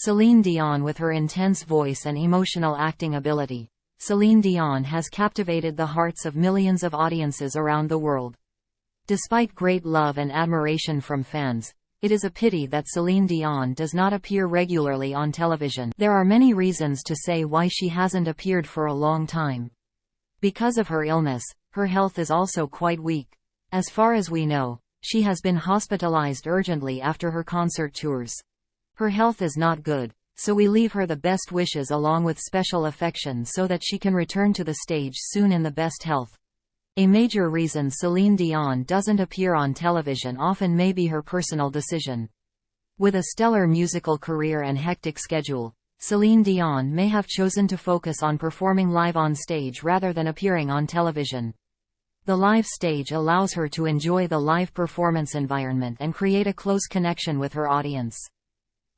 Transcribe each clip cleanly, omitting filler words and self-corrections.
Celine Dion. With her intense voice and emotional acting ability, Celine Dion has captivated the hearts of millions of audiences around the world. Despite great love and admiration from fans, it is a pity that Celine Dion does not appear regularly on television. There are many reasons to say why she hasn't appeared for a long time. Because of her illness, her health is also quite weak. As far as we know, she has been hospitalized urgently after her concert tours. Her health is not good, so we leave her the best wishes along with special affection so that she can return to the stage soon in the best health. A major reason Celine Dion doesn't appear on television often may be her personal decision. With a stellar musical career and hectic schedule, Celine Dion may have chosen to focus on performing live on stage rather than appearing on television. The live stage allows her to enjoy the live performance environment and create a close connection with her audience.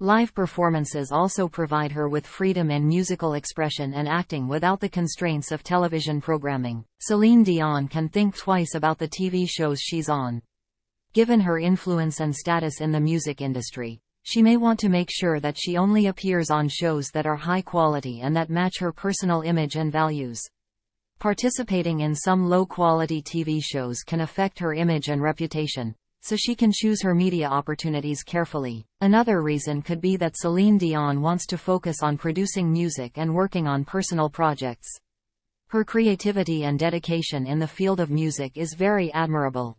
Live performances also provide her with freedom and musical expression and acting without the constraints of television programming. Celine Dion can think twice about the TV shows she's on. Given her influence and status in the music industry, she may want to make sure that she only appears on shows that are high quality and that match her personal image and values. Participating in some low-quality TV shows can affect her image and reputation, so she can choose her media opportunities carefully. Another reason could be that Celine Dion wants to focus on producing music and working on personal projects. Her creativity and dedication in the field of music is very admirable.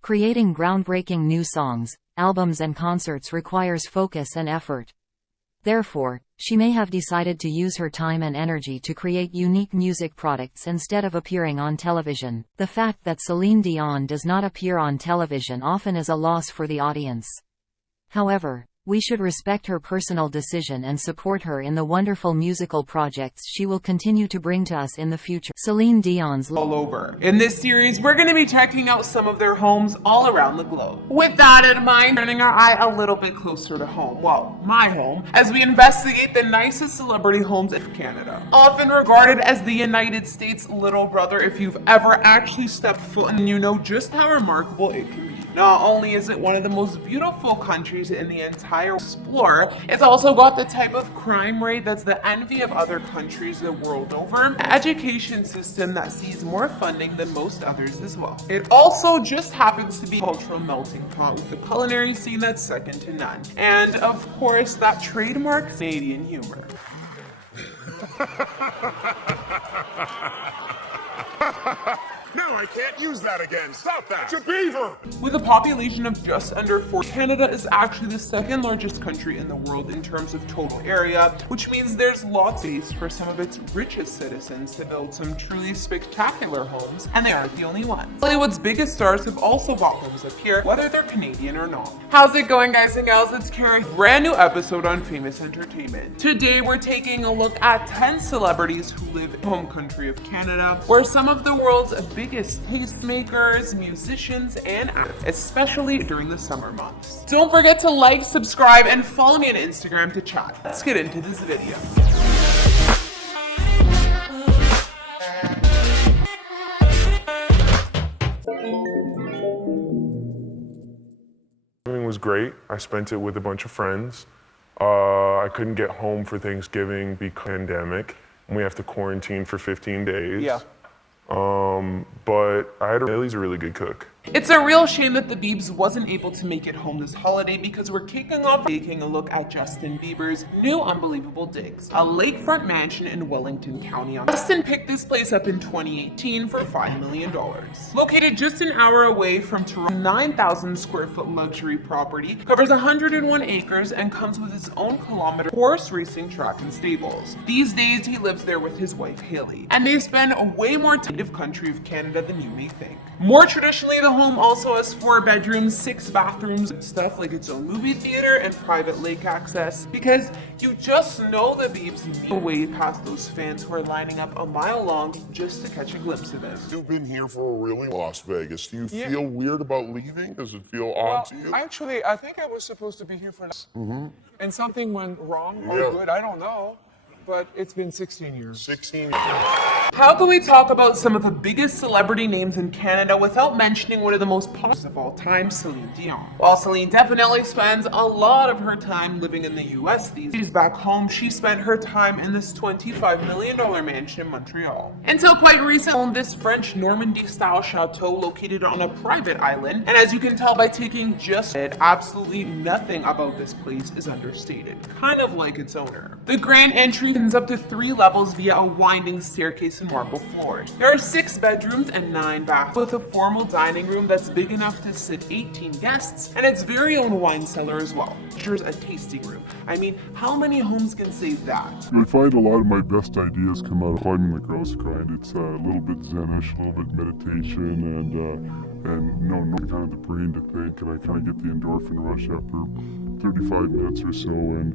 Creating groundbreaking new songs, albums and concerts requires focus and effort. Therefore, she may have decided to use her time and energy to create unique music products instead of appearing on television. The fact that Celine Dion does not appear on television often is a loss for the audience. However, we should respect her personal decision and support her in the wonderful musical projects she will continue to bring to us in the future. Celine Dion's all over. In this series, we're going to be checking out some of their homes all around the globe. With that in mind, turning our eye a little bit closer to home, well, my home, as we investigate the nicest celebrity homes in Canada. Often regarded as the United States' little brother, if you've ever actually stepped foot in, you know just how remarkable it can be. Not only is it one of the most beautiful countries in the entire explore, it's also got the type of crime rate that's the envy of other countries the world over, an education system that sees more funding than most others as well. It also just happens to be a cultural melting pot with a culinary scene that's second to none. And of course, that trademark Canadian humor. No, I can't use that again. Stop that. It's a beaver. With a population of just under 4, Canada is actually the second largest country in the world in terms of total area, which means there's lots of space for some of its richest citizens to build some truly spectacular homes, and they aren't the only ones. Hollywood's biggest stars have also bought homes up here, whether they're Canadian or not. How's it going, guys and gals? It's Carrie. Brand new episode on Famous Entertainment. Today we're taking a look at 10 celebrities who live in the home country of Canada, where some of the world's biggest tastemakers, musicians, and actors, especially during the summer months. Don't forget to like, subscribe, and follow me on Instagram to chat. Let's get into this video. Thanksgiving was great. I spent it with a bunch of friends. I couldn't get home for Thanksgiving because of the pandemic, and we have to quarantine for 15 days. Yeah. But Lily's a really good cook. It's a real shame that the Biebs wasn't able to make it home this holiday because we're kicking off taking a look at Justin Bieber's new Unbelievable Digs, a lakefront mansion in Wellington County. Justin picked this place up in 2018 for $5 million. Located just an hour away from Toronto's 9,000 square foot luxury property, covers 101 acres and comes with its own kilometer horse racing track and stables. These days he lives there with his wife Haley, and they spend way more time in the native country of Canada than you may think. More traditionally, the home also has 4 bedrooms, 6 bathrooms, and stuff like its own movie theater and private lake access, because you just know the Biebs need way past those fans who are lining up a mile long just to catch a glimpse of it. You've been here for a really Las Vegas. Do you feel weird about leaving? Does it feel odd to you? Actually, I think I was supposed to be here for and something went wrong or good, I don't know, but it's been 16 years. 16 years. How can we talk about some of the biggest celebrity names in Canada without mentioning one of the most popular of all time, Celine Dion? While Celine definitely spends a lot of her time living in the US these days, back home she spent her time in this $25 million mansion in Montreal. Until quite recently, owned this French Normandy-style chateau located on a private island, and as you can tell by taking just it, absolutely nothing about this place is understated, kind of like its owner. The grand entry opens up to 3 levels via a winding staircase and marble floors. There are 6 bedrooms and 9 baths, with a formal dining room that's big enough to sit 18 guests, and its very own wine cellar as well. Features a tasting room. I mean, how many homes can say that? I find a lot of my best ideas come out of climbing the grouse grind. It's a little bit zenish, a little bit meditation, and no kind of the brain to think, and I kind of get the endorphin rush after 35 minutes or so, and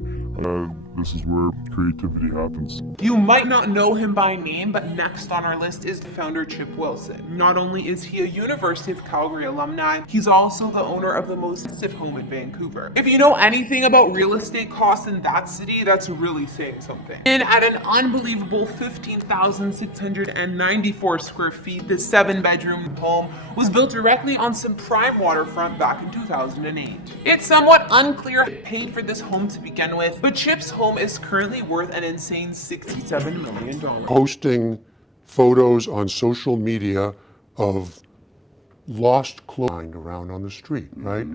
this is where creativity happens. You might not know him by name, but next on our list is founder Chip Wilson. Not only is he a University of Calgary alumni, he's also the owner of the most expensive home in Vancouver. If you know anything about real estate costs in that city, that's really saying something. And at an unbelievable 15,694 square feet, this 7-bedroom home was built directly on some prime waterfront back in 2008. It's somewhat unclear who paid for this home to begin with, but Chip's home is currently worth an insane $67 million. Posting photos on social media of lost clothes lying around on the street, right?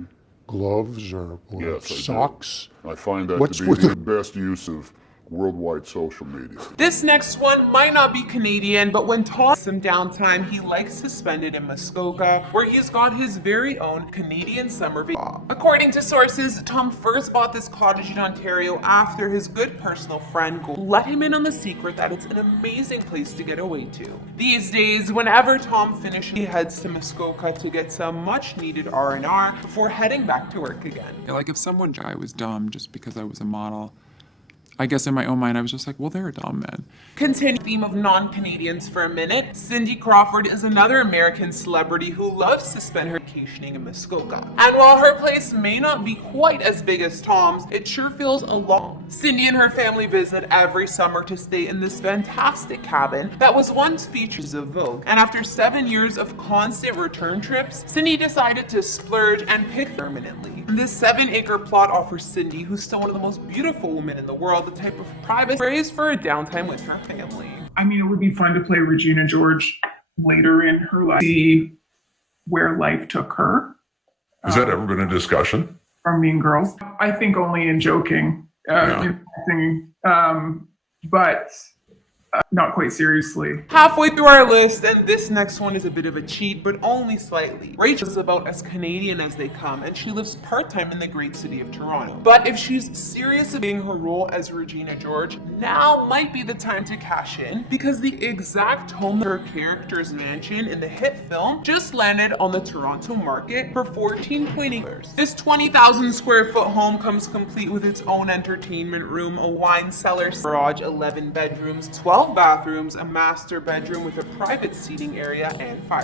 Gloves or Yes, socks. I find that What's to be with the best use of worldwide social media. This next one might not be Canadian, but when Tom has some downtime, he likes to spend it in Muskoka, where he's got his very own Canadian summer vacation. According to sources, Tom first bought this cottage in Ontario after his good personal friend let him in on the secret that it's an amazing place to get away to. These days, whenever Tom finishes, he heads to Muskoka to get some much-needed R&R before heading back to work again. Like if someone I was dumb just because I was a model, I guess in my own mind I was just like, well, they're dumb then. Continue the theme of non-Canadians for a minute. Cindy Crawford is another American celebrity who loves to spend her vacationing in Muskoka. And while her place may not be quite as big as Tom's, it sure feels a lot. Cindy and her family visit every summer to stay in this fantastic cabin that was once features of Vogue. And after 7 years of constant return trips, Cindy decided to splurge and pick permanently. This 7-acre plot offers Cindy, who's still one of the most beautiful women in the world, the type of private praise for a downtime with her family. I mean, it would be fun to play Regina George later in her life, see where life took her. Has that ever been a discussion? From Mean Girls. I think only in joking, in acting, but not quite seriously. Halfway through our list, and this next one is a bit of a cheat, but only slightly. Rachel is about as Canadian as they come, and she lives part-time in the great city of Toronto. But if she's serious about being her role as Regina George, now might be the time to cash in, because the exact home of her character's mansion in the hit film just landed on the Toronto market for $14.8. This 20,000 square foot home comes complete with its own entertainment room, a wine cellar, garage, 11 bedrooms, 12 bathrooms, a master bedroom with a private seating area, and fire.